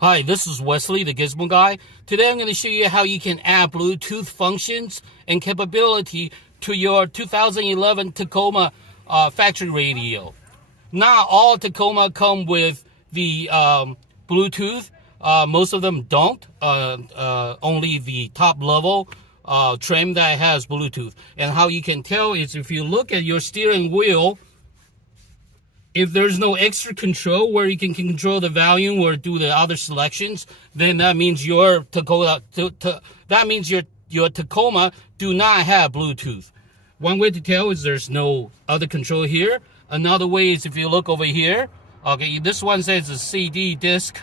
Hi, this is Wesley, the Gizmo Guy. Today I'm going to show you how you can add Bluetooth functions and capability to your 2011 Tacoma Factory Radio. Not all Tacoma come with the Bluetooth. Most of them don't. Only the top level trim that has Bluetooth. And how you can tell is if you look at your steering wheel, if there's no extra control where you can control the volume or do the other selections, then that means your Tacoma do not have Bluetooth. One way to tell is there's no other control here. Another way is if you look over here. Okay, this one says a CD disc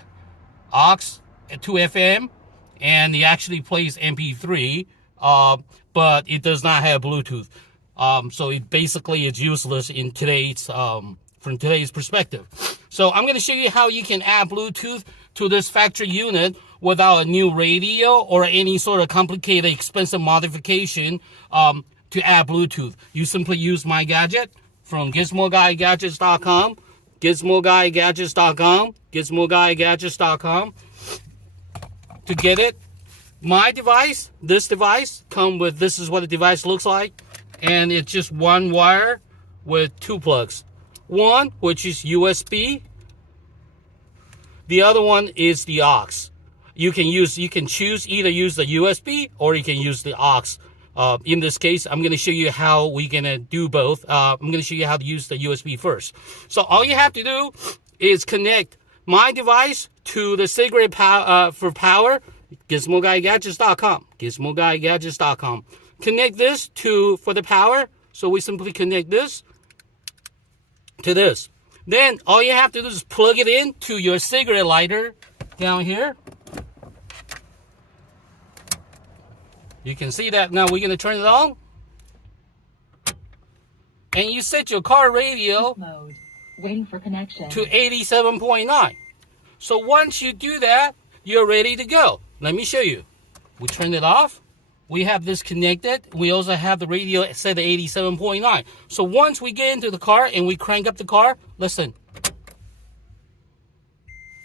aux to FM, and it actually plays MP3, but it does not have Bluetooth. So it basically is useless in today's from today's perspective. So I'm going to show you how you can add Bluetooth to this factory unit without a new radio or any sort of complicated, expensive modification to add Bluetooth. You simply use my gadget from GizmoGuyGadgets.com, GizmoGuyGadgets.com, GizmoGuyGadgets.com to get it. My device, this device, this is what the device looks like, and it's just one wire with two plugs. One, which is USB. The other one is the aux. You can choose either use the USB or you can use the aux. In this case, I'm going to show you how we're going to do both. I'm going to show you how to use the USB first. So all you have to do is connect my device to the cigarette for power, GizmoGuyGadgets.com, GizmoGuyGadgets.com. Connect this for the power. So we simply connect this to this. Then all you have to do is plug it in to your cigarette lighter down here. You can see that now. We're going to turn it on. And you set your car radio mode, waiting for connection, to 87.9. So once you do that, you're ready to go. Let me show you. We turn it off. We have this connected. We also have the radio set to 87.9. So once we get into the car and we crank up the car, listen.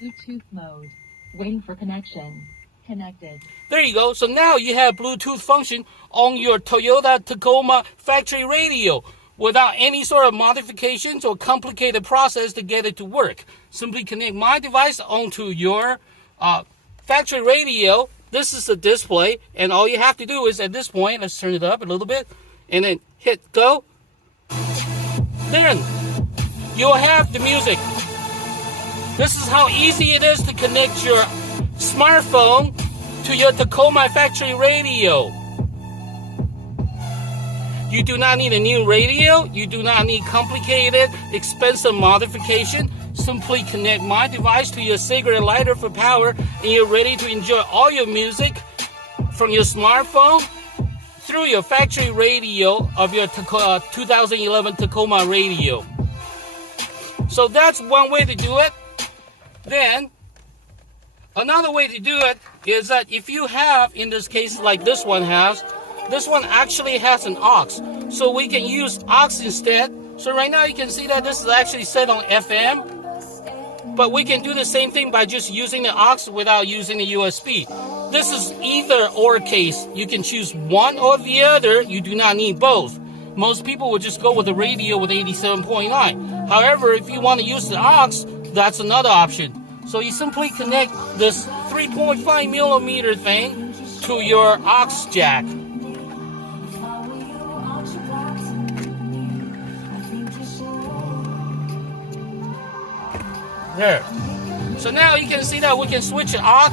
Bluetooth mode, waiting for connection, connected. There you go. So now you have Bluetooth function on your Toyota Tacoma Factory Radio without any sort of modifications or complicated process to get it to work. Simply connect my device onto your factory radio. This is the display, and all you have to do is at this point, let's turn it up a little bit, and then hit go. Then you'll have the music. This is how easy it is to connect your smartphone to your Tacoma Factory Radio. You do not need a new radio. You do not need complicated, expensive modification. Simply connect my device to your cigarette lighter for power, and you're ready to enjoy all your music from your smartphone through your factory radio of your 2011 Tacoma radio. So that's one way to do it. Then another way to do it is that if you have, in this case like this one actually has an aux. So we can use aux instead. So right now you can see that this is actually set on FM. But we can do the same thing by just using the aux without using the USB. This is either or case. You can choose one or the other. You do not need both. Most people will just go with the radio with 87.9. However, if you want to use the aux, that's another option. So you simply connect this 3.5 millimeter thing to your aux jack. There. So now you can see that we can switch the aux.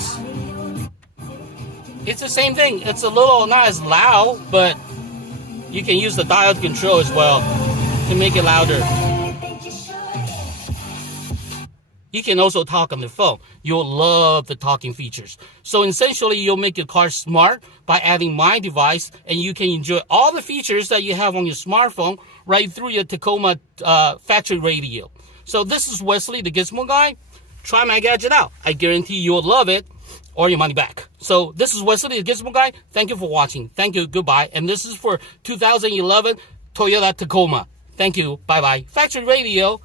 It's the same thing. It's a little not as loud, but you can use the dial control as well to make it louder. You can also talk on the phone. You'll love the talking features. So essentially, you'll make your car smart by adding my device, and you can enjoy all the features that you have on your smartphone right through your Tacoma Factory Radio. So this is Wesley, the Gizmo Guy. Try my gadget out. I guarantee you'll love it or your money back. So this is Wesley, the Gizmo Guy. Thank you for watching. Thank you. Goodbye. And this is for 2011 Toyota Tacoma. Thank you. Bye-bye. Factory Radio.